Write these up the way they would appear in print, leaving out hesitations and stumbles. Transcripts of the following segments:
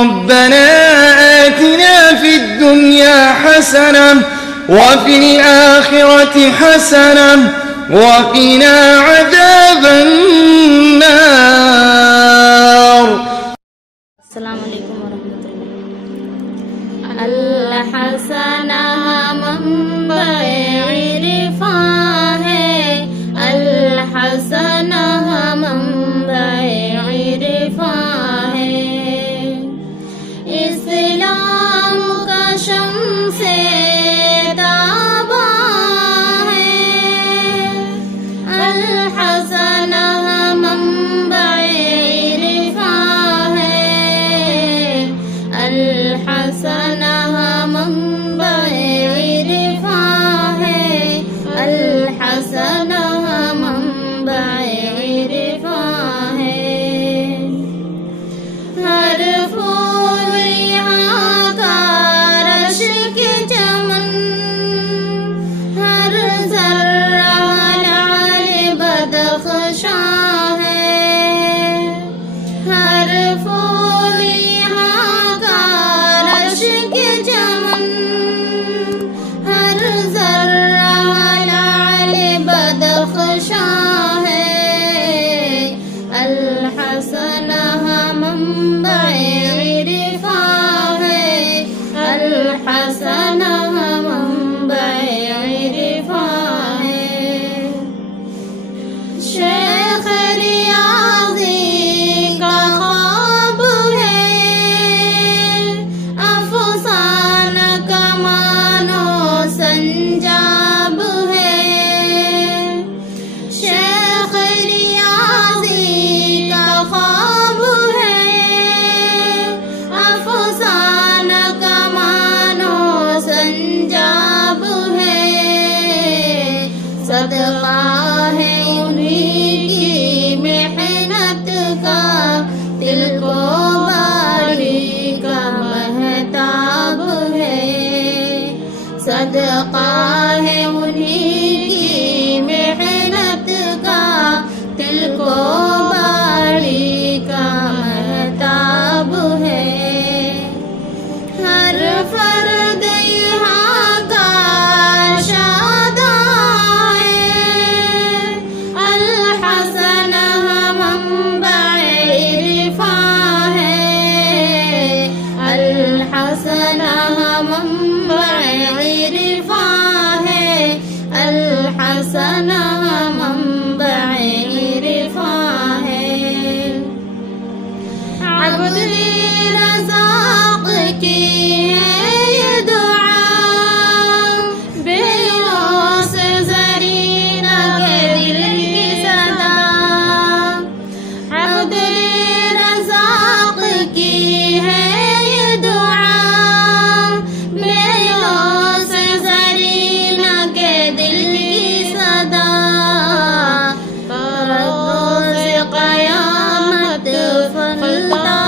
ربنا آتنا في الدنيا حسنة وفي الآخرة حسنة وقنا عذاب النار. السلام علیکم ورحمۃ اللہ. الحسنہ منبع عرفان ہے، الحسنہ منبع عرفان ہے، اسلام کا شمس تاباں ہے، الحسنہ منبع عرفان ہے، الحسنہ منبع عرفان ہے، الحسنہ منبع عرفان ہے. ہر پھول یہاں کا رشک چمن، ہر ذرہ لعل بدخشاں ہے، ہر پھول یہاں کا رشک چمن، ہر ذرہ لعل بدخشاں ہے، الحسنہ منبع عرفان ہے، الحسنہ منبع عرفان ہے. شیخ ریاضی کا خواب ہے، افسانہ کمان و سنجاب ہے، شیخ ریاضی کا خواب ہے، افسانہ کمان و سنجاب ہے، صدقہ ہے انہیں کی محنت کا، دل کو باری کا مہتاب ہے، صدقہ ہے انہیں کی محنت کا، دل کو باری کا مہتاب ہے. ہر فرد یہاں کا شاداں ہے، الحسنہ منبع عرفان ہے، الحسنہ منبع عرفان ہے، الحسنہ منبع عرفان ہے. عبد رزاق کی ہے یہ دعا، بیلوں سے زرینہ کے دل کی صدا، عبد رزاق کی ہے یہ دعا، بیلوں سے زرینہ کے دل کی صدا، روز قیامت پھلتا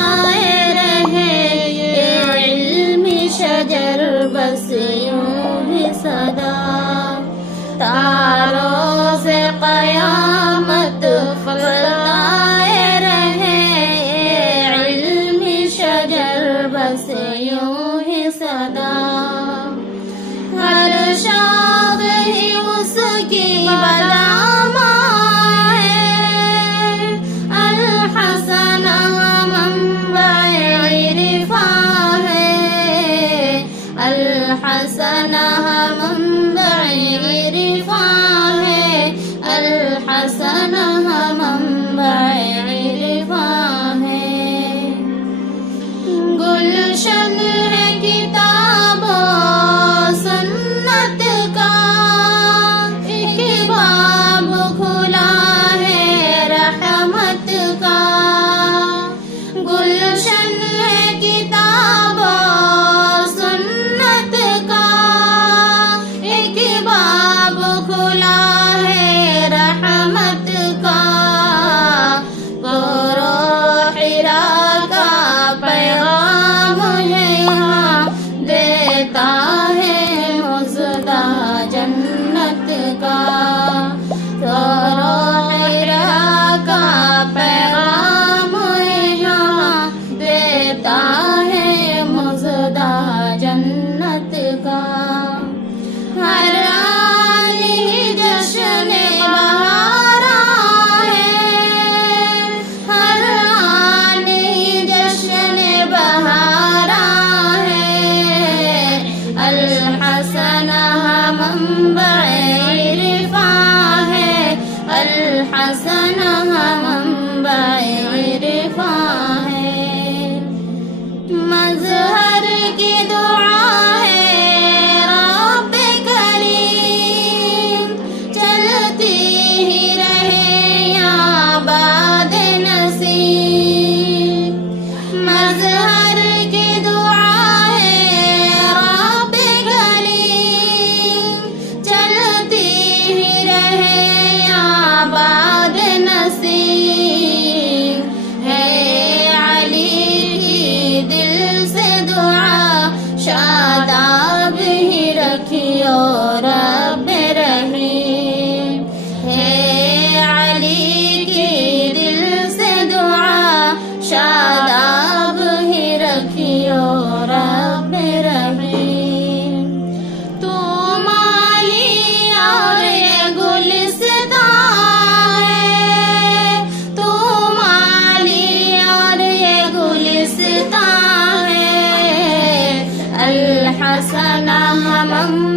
رہے یہ علمی شجر بس یوں ہی صدا، تاروں سے قیامت پھلتا رہے یہ علمی شجر بس یوں ہی صدا، ہر شاخ ہی اس کی بداماں ہے، الحسنہ منبع عرفان ہے، الحسنہ منبع عرفان ہے، الحسنہ منبع عرفان ہے. گلشن ہے کتاب و سنت کا، ایک باب کھلا ہے رحمت کا، گلشن ہے کتاب و سنت کا، حسنہ ہم